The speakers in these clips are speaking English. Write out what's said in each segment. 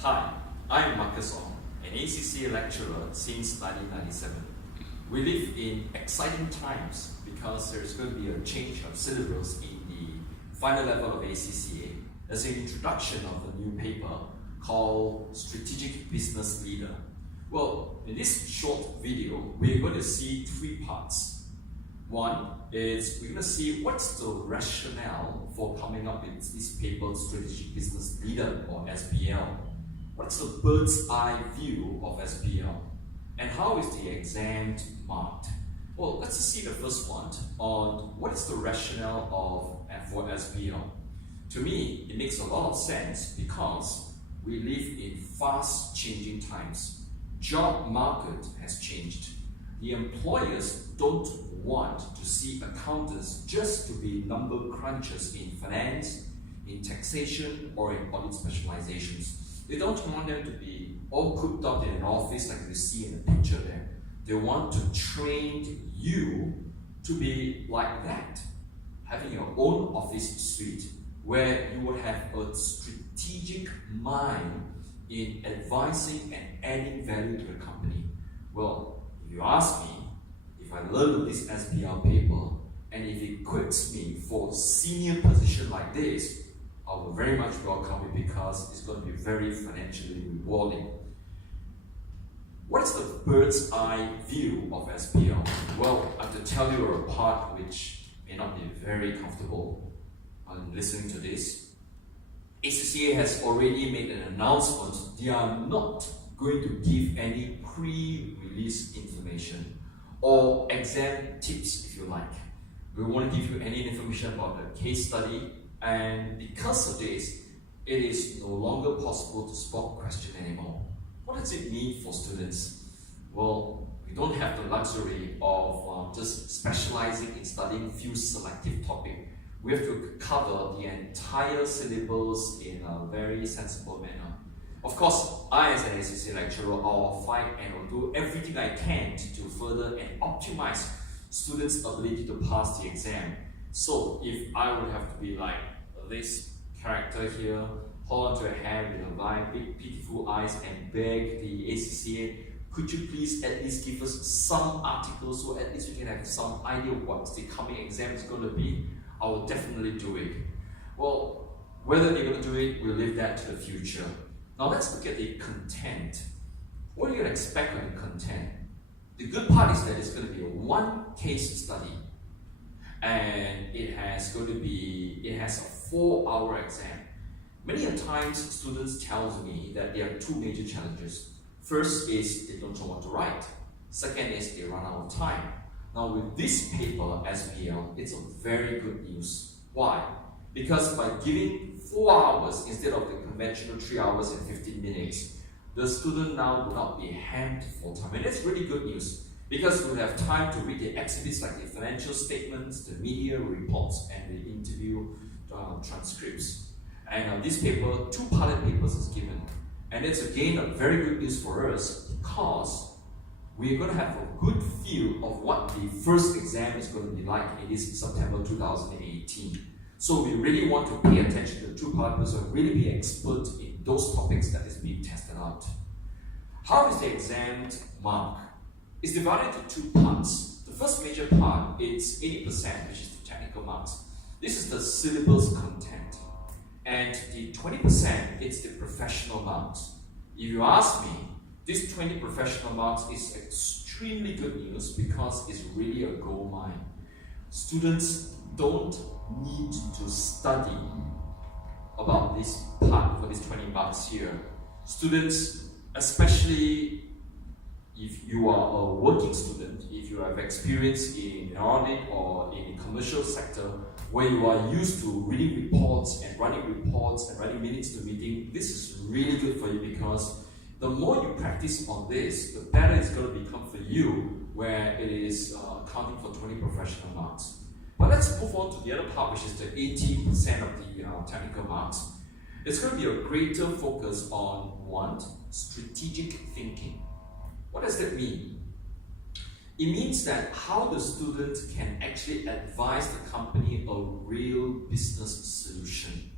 Hi, I'm Marcus Ong, an ACCA lecturer since 1997. We live in exciting times because there's going to be a change of syllabus in the final level of ACCA. There's an introduction of a new paper called Strategic Business Leader. Well, in this short video, we're going to see three parts. One is we're going to see what's the rationale for coming up with this paper, Strategic Business Leader or SBL. What's the bird's eye view of SBL? And how is the exam marked? Well, let's see the first one on what is the rationale for SBL. To me, it makes a lot of sense because we live in fast changing times. Job market has changed. The employers don't want to see accountants just to be number crunchers in finance, in taxation, or in audit specializations. They don't want them to be all cooped up in an office like you see in the picture there. They want to train you to be like that, having your own office suite where you will have a strategic mind in advising and adding value to the company. Well, if you ask me, if I learn this SBL paper and if it equips me for a senior position like this, I will very much welcome it because it's going to be very financially rewarding. What is the bird's eye view of SBL? Well, I have to tell you a part which may not be very comfortable on listening to this. ACCA has already made an announcement. They are not going to give any pre-release information or exam tips, if you like. We won't give you any information about the case study, and because of this, it is no longer possible to spot question anymore. What does it mean for students? Well, we don't have the luxury of just specializing in studying few selective topics. We have to cover the entire syllabus in a very sensible manner. Of course, I as an ACCA lecturer, I'll fight and will do everything I can to further and optimize students' ability to pass the exam. So if I would have to be like this character here, hold on to a hand with a line, big pitiful eyes and beg the ACCA, could you please at least give us some articles so at least we can have some idea what the coming exam is going to be, I will definitely do it. Well, whether they're going to do it, we'll leave that to the future. Now let's look at the content. What are you going to expect on the content? The good part is that it's going to be a one case study. And it has a 4-hour exam. Many a times students tell me that there are two major challenges. First is they don't know what to write. Second is they run out of time. Now with this paper, SBL, it's a very good news. Why? Because by giving 4 hours instead of the conventional 3 hours and 15 minutes, the student now will not be hammed for time. And that's really good news because we'll have time to read the exhibits like the financial statements, the media reports, and the interview transcripts. And this paper, 2 pilot papers is given. And it's again a very good news for us because we're going to have a good feel of what the first exam is going to be like in this September 2018. So we really want to pay attention to the 2 pilot papers and really be expert in those topics that is being tested out. How is the exam marked? It's divided into 2 parts. The first major part is 80%, which is the technical marks. This is the syllabus content. And the 20%, it's the professional marks. If you ask me, this 20 professional marks is extremely good news because it's really a gold mine. Students don't need to study about this part for these 20 marks here. Students, especially if you are a working student, if you have experience in an audit or in the commercial sector where you are used to reading reports and writing minutes to meeting, this is really good for you because the more you practice on this, the better it's going to become for you where it is accounting for 20 professional marks. But let's move on to the other part, which is the 80% of the technical marks. It's going to be a greater focus on one, strategic thinking. What does that mean? It means that how the student can actually advise the company a real business solution.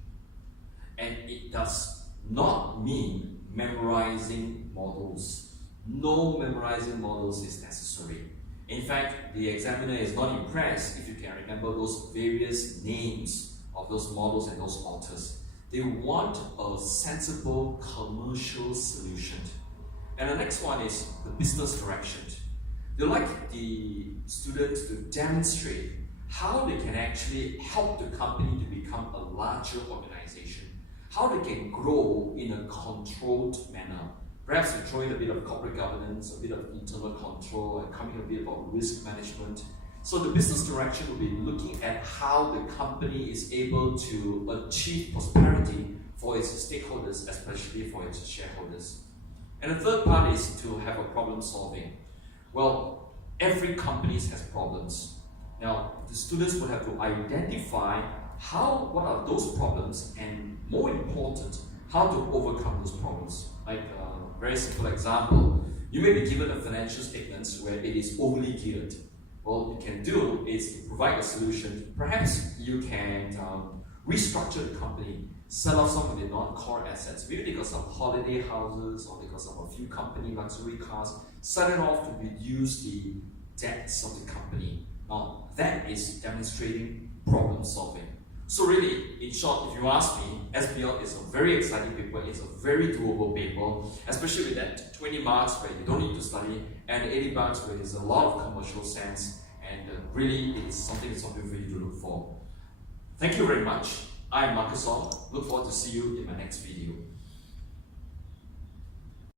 And it does not mean memorizing models. No memorizing models is necessary. In fact, the examiner is not impressed if you can remember those various names of those models and those authors. They want a sensible commercial solution. And the next one is the business direction. They like the students to demonstrate how they can actually help the company to become a larger organization, how they can grow in a controlled manner. Perhaps you throw in a bit of corporate governance, a bit of internal control, and coming a bit about risk management. So the business direction will be looking at how the company is able to achieve prosperity for its stakeholders, especially for its shareholders. And the third part is to have a problem solving. Well, every company has problems. Now, the students will have to identify what are those problems, and more important, how to overcome those problems. Like a very simple example, you may be given a financial statement where it is overly geared. What you can do is to provide a solution. Perhaps you can restructure the company, sell off some of the non-core assets. Maybe they got some holiday houses, or they got some a few company luxury cars. Sell it off to reduce the debts of the company. Now, that is demonstrating problem solving. So really, in short, if you ask me, SPL is a very exciting paper, it's a very doable paper, especially with that 20 marks where you don't need to study, and 80 marks where there's a lot of commercial sense, and really it's something for you to look for. Thank you very much. I'm Marcus Ong. Look forward to see you in my next video.